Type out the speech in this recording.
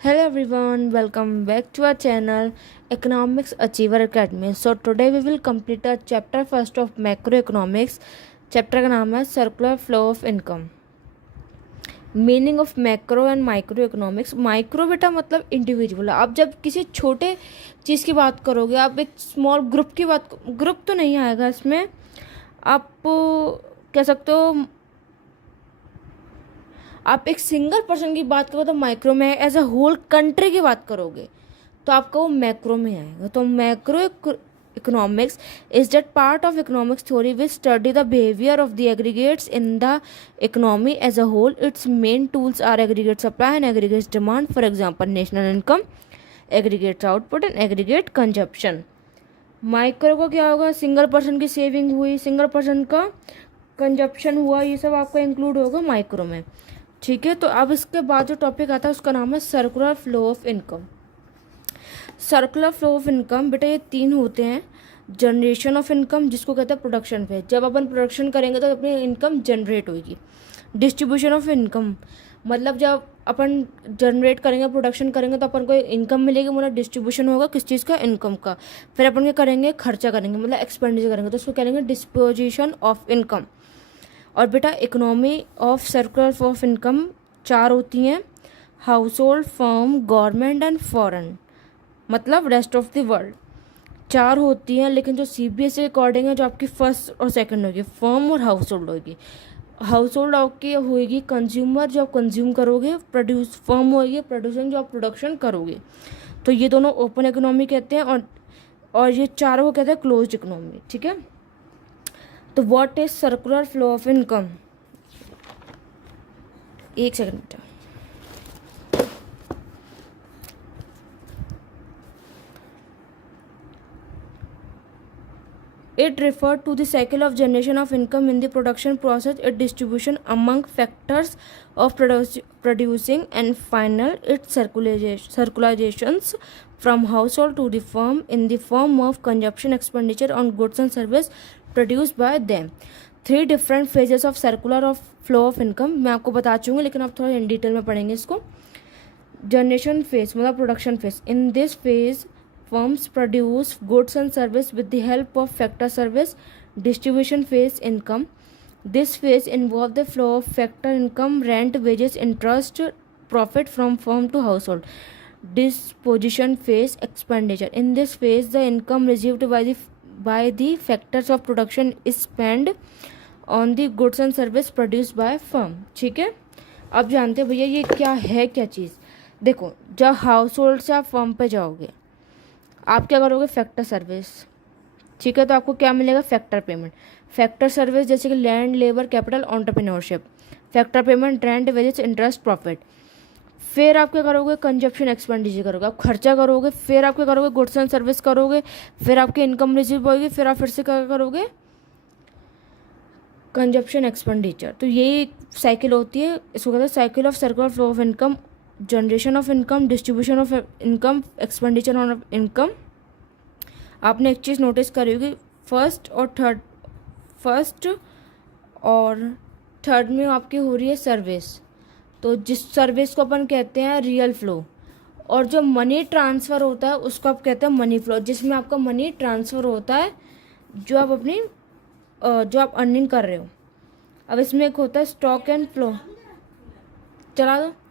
Hello everyone, welcome back to our channel Economics Achiever Academy. So today we will complete our chapter first of macroeconomics. Chapter का नाम है circular flow of income. Meaning of macro and micro economics. Micro बेटा मतलब individual. आप जब किसी छोटे चीज़ की बात करोगे, आप एक स्मॉल ग्रुप की बात, ग्रुप तो नहीं आएगा इसमें, आप कह सकते हो आप एक सिंगल पर्सन की बात करो तो माइक्रो में, एज अ होल कंट्री की बात करोगे तो आपका वो मैक्रो में आएगा. तो macro economics is that part of economics theory which study the behaviour of the aggregates in the economy as a whole. Its main tools are aggregate supply and aggregate demand. For example national income, aggregate output and aggregate consumption. Micro को क्या होगा, single person की saving हुई, single person का consumption हुआ, ये सब आपका इंक्लूड होगा माइक्रो में. ठीक है. तो अब इसके बाद जो टॉपिक आता है उसका नाम है circular flow of income. Circular flow of income बेटा ये तीन होते हैं. जनरेशन ऑफ इनकम जिसको कहते हैं प्रोडक्शन पे, जब अपन प्रोडक्शन करेंगे तो अपनी इनकम जनरेट होगी. डिस्ट्रीब्यूशन ऑफ इनकम मतलब जब अपन जनरेट करेंगे, प्रोडक्शन करेंगे तो अपन को इनकम मिलेगी, मतलब डिस्ट्रीब्यूशन होगा किस चीज़ का, इनकम का. फिर अपन क्या करेंगे, खर्चा करेंगे मतलब एक्सपेंडिचर करेंगे, तो उसको कहेंगे डिस्पोजिशन ऑफ इनकम. और बेटा economy of circular flow of income चार होती हैं: house hold, firm, government and foreign, मतलब रेस्ट ऑफ द वर्ल्ड. चार होती हैं, लेकिन जो सीबीएसई के अकॉर्डिंग है, जो आपकी फर्स्ट और सेकंड होगी, फर्म और हाउस होल्ड होगी. हाउस होल्ड आपकी होगी कंज्यूमर, जो आप कंज्यूम करोगे. प्रोड्यूस फर्म होगी प्रोड्यूसिंग, जो आप प्रोडक्शन करोगे. तो ये दोनों ओपन इकोनॉमी कहते हैं, और ये चारों को कहते हैं क्लोज्ड इकोनॉमी. ठीक है. तो what is circular flow of income. एक सेकंड बेटा. It referred to the cycle of generation of income in the production process, its distribution among factors of producing, and final its circulations from household to the firm in the form of consumption expenditure on goods and service produced by them. Three different phases of circular of flow of income मैं आपको बता चुकी हूँ, लेकिन आप थोड़ा in detail में पढ़ेंगे इसको. जनरेशन फेज मतलब production phase. In this phase firms produce goods and service with the help of factor service. Distribution phase income. This phase involves the flow of factor income, rent, wages, interest, profit from firm to household. Disposition phase expenditure. In this phase the income received by the factors of production is spent on the goods and service produced by firm. ठीक है. अब जानते हैं भैया ये क्या है, क्या चीज़. देखो, जब हाउस होल्ड से आप फर्म पे जाओगे, आप क्या करोगे, फैक्टर सर्विस. ठीक है. तो आपको क्या मिलेगा, फैक्टर पेमेंट. फैक्टर सर्विस जैसे कि land, labour, capital, entrepreneurship. Factor payment, rent, wages, interest, profit. फिर आप क्या करोगे, कंजप्शन एक्सपेंडिचर करोगे, आप खर्चा करोगे. फिर आप क्या करोगे, गुड्स एंड सर्विस करोगे. फिर आपकी इनकम रिसीव होगी. फिर आप फिर से क्या करोगे, कंजप्शन एक्सपेंडिचर. तो ये साइकिल होती है, इसको कहते हैं cycle of circular flow of income. Generation of income, distribution of income, expenditure on income. आपने एक चीज़ नोटिस करी होगी, फर्स्ट और थर्ड में आपकी हो रही है सर्विस. तो जिस सर्विस को अपन कहते हैं रियल फ्लो, और जो मनी ट्रांसफ़र होता है उसको आप कहते हैं मनी फ्लो, जिसमें आपका मनी ट्रांसफ़र होता है जो आप अपनी जो आप अर्निंग कर रहे हो. अब इसमें एक होता है स्टॉक एंड फ्लो. चला दो.